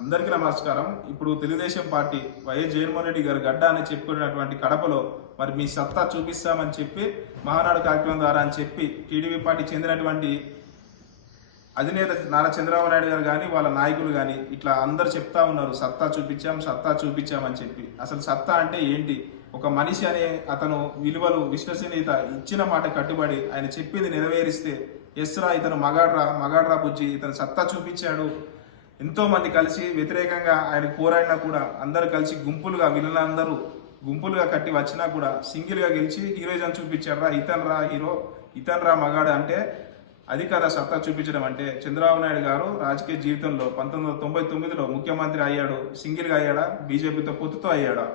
అందరికీ నమస్కారం. ఇప్పుడు తెలుగుదేశం పార్టీ వైఎస్ జగన్మోహన్ రెడ్డి గారు గడ్డ అని చెప్పుకున్నటువంటి కడపలో మరి మీ సత్తా చూపిస్తామని చెప్పి మహానాడు కార్యక్రమం ద్వారా అని చెప్పి టీడీపీ పార్టీ చెందినటువంటి అధినేత నారా చంద్రబాబు నాయుడు గారు కానీ వాళ్ళ నాయకులు కానీ ఇట్లా అందరు చెప్తా ఉన్నారు, సత్తా చూపించామని చెప్పి. అసలు సత్తా అంటే ఏంటి? ఒక మనిషి అనే అతను విలువలు విశ్వసనీయత ఇచ్చిన మాట కట్టుబడి ఆయన చెప్పింది నెరవేరిస్తే ఎస్రా ఇతను మగాడ్రా బుజ్జి ఇతను సత్తా చూపించాడు. ఎంతో మంది కలిసి వ్యతిరేకంగా ఆయన పోరాడినా కూడా అందరూ కలిసి గుంపులుగా వీళ్ళందరూ గుంపులుగా కట్టి వచ్చినా కూడా సింగిల్గా గెలిచి హీరోయిజం చూపించారా, ఇతన్రా హీరో, ఇతన్రా మగాడు అంటే అది కదా సత్తా చూపించడం అంటే. చంద్రబాబు నాయుడు గారు రాజకీయ జీవితంలో 1999లో ముఖ్యమంత్రి అయ్యాడు, సింగిల్గా అయ్యాడా? బీజేపీతో పొత్తుతో అయ్యాడా?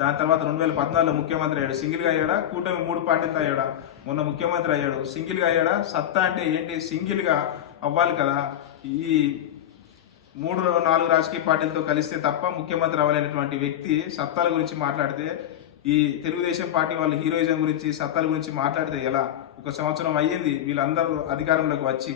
దాని తర్వాత 2014లో ముఖ్యమంత్రి అయ్యాడు, సింగిల్గా అయ్యాడా? కూటమి 3 పార్టీలతో అయ్యాడా? మొన్న ముఖ్యమంత్రి అయ్యాడు, సింగిల్గా అయ్యాడా? సత్తా అంటే ఏంటి? సింగిల్గా అవ్వాలి కదా. ఈ 3-4 రాజకీయ పార్టీలతో కలిస్తే తప్ప ముఖ్యమంత్రి అవ్వలేనటువంటి వ్యక్తి సత్తాల గురించి మాట్లాడితే, ఈ తెలుగుదేశం పార్టీ వాళ్ళు హీరోయిజం గురించి సత్తాల గురించి మాట్లాడితే ఎలా? 1 సంవత్సరం అయ్యింది వీళ్ళందరూ అధికారంలోకి వచ్చి,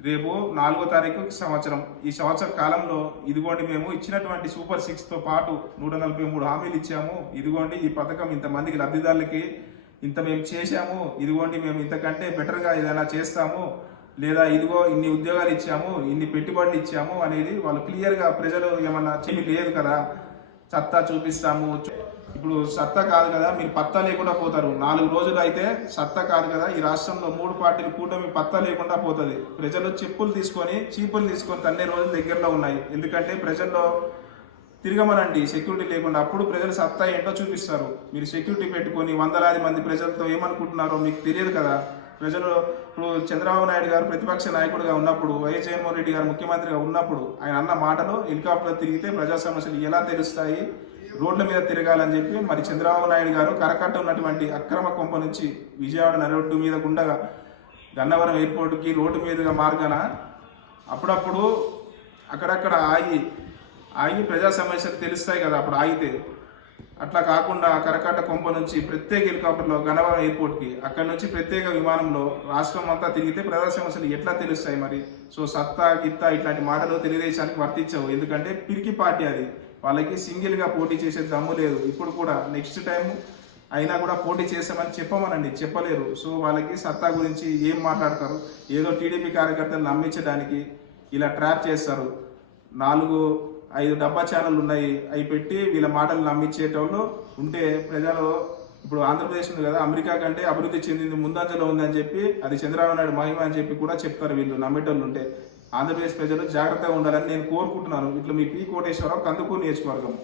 రేపు 4వ తారీఖు సంవత్సరం. ఈ సంవత్సర కాలంలో ఇదిగోండి మేము ఇచ్చినటువంటి సూపర్ 6తో పాటు 143 హామీలు ఇచ్చాము, ఇదిగోండి ఈ పథకం ఇంతమందికి లబ్ధిదారులకి ఇంత మేము చేశాము, ఇదిగోండి మేము ఇంతకంటే బెటర్గా ఏదైనా చేస్తాము, లేదా ఇదిగో ఇన్ని ఉద్యోగాలు ఇచ్చాము, ఇన్ని పెట్టుబడులు ఇచ్చాము అనేది వాళ్ళు క్లియర్గా ప్రజలు ఏమన్నా చెయ్యి లేదు కదా. సత్తా చూపిస్తాము, ఇప్పుడు సత్తా కాదు కదా, మీరు పత్తా లేకుండా పోతారు. 4 రోజులు అయితే సత్తా కాదు కదా. ఈ రాష్ట్రంలో 3 పార్టీలు కూటమి పత్తా లేకుండా పోతుంది. ప్రజలు చీపులు తీసుకొని తన్నే రోజులు దగ్గరలో ఉన్నాయి. ఎందుకంటే ప్రజల్లో తిరగమనండి సెక్యూరిటీ లేకుండా, అప్పుడు ప్రజలు సత్తా ఏంటో చూపిస్తారు. మీరు సెక్యూరిటీ పెట్టుకొని వందలాది మంది ప్రజలతో ఏమనుకుంటున్నారో మీకు తెలియదు కదా. ప్రజలు ఇప్పుడు చంద్రబాబు నాయుడు గారు ప్రతిపక్ష నాయకుడిగా ఉన్నప్పుడు, వైఎస్ జగన్మోహన్ రెడ్డి గారు ముఖ్యమంత్రిగా ఉన్నప్పుడు ఆయన అన్న మాటలు హెలికాప్టర్ తిరిగితే ప్రజా సమస్యలు ఎలా తెలుస్తాయి, రోడ్ల మీద తిరగాలని చెప్పి మరి చంద్రబాబు నాయుడు గారు కరకట్ట ఉన్నటువంటి అక్రమ కొంప నుంచి విజయవాడ నడిరోడ్డు మీద గుండగా గన్నవరం ఎయిర్పోర్ట్కి రోడ్డు మీదుగా మార్గాన అప్పుడప్పుడు అక్కడక్కడ ఆగి ప్రజా సమస్యలు తెలుస్తాయి కదా అప్పుడు ఆగితే. అట్లా కాకుండా కరకట్ట కొంప నుంచి ప్రత్యేక హెలికాప్టర్లో గన్నవరం ఎయిర్పోర్ట్కి, అక్కడ నుంచి ప్రత్యేక విమానంలో రాష్ట్రం అంతా తిరిగితే ప్రజా సమస్యలు ఎట్లా తెలుస్తాయి మరి? సో సత్తా గిత్తా ఇట్లాంటి మాటలు తెలుగుదేశానికి వర్తించవు. ఎందుకంటే పిరికి పార్టీ అది, వాళ్ళకి సింగిల్గా పోటీ చేసే దమ్ము లేదు. ఇప్పుడు కూడా నెక్స్ట్ టైం అయినా కూడా పోటీ చేస్తామని చెప్పమనండి, చెప్పలేరు. సో వాళ్ళకి సత్తా గురించి ఏం మాట్లాడతారు? ఏదో టీడీపీ కార్యకర్తలు నమ్మించడానికి ఇలా ట్రాప్ చేస్తారు. 4-5 డబ్బా ఛానళ్ళు ఉన్నాయి, అవి పెట్టి వీళ్ళ మాటలు నమ్మించేటోళ్ళు ఉంటే ప్రజలు. ఇప్పుడు ఆంధ్రప్రదేశ్ ఉంది కదా, అమెరికా కంటే అభివృద్ధి చెందింది ముందంజలో ఉందని చెప్పి, అది చంద్రబాబు నాయుడు మహిమ అని చెప్పి కూడా చెప్తారు వీళ్ళు నమ్మేటోళ్ళు ఉంటే. ఆంధ్రప్రదేశ్ ప్రజలు జాగ్రత్తగా ఉండాలని నేను కోరుకుంటున్నాను. ఇట్లా మీ పి కోటేశ్వరరావు, కందుకూరు నియోజకవర్గం.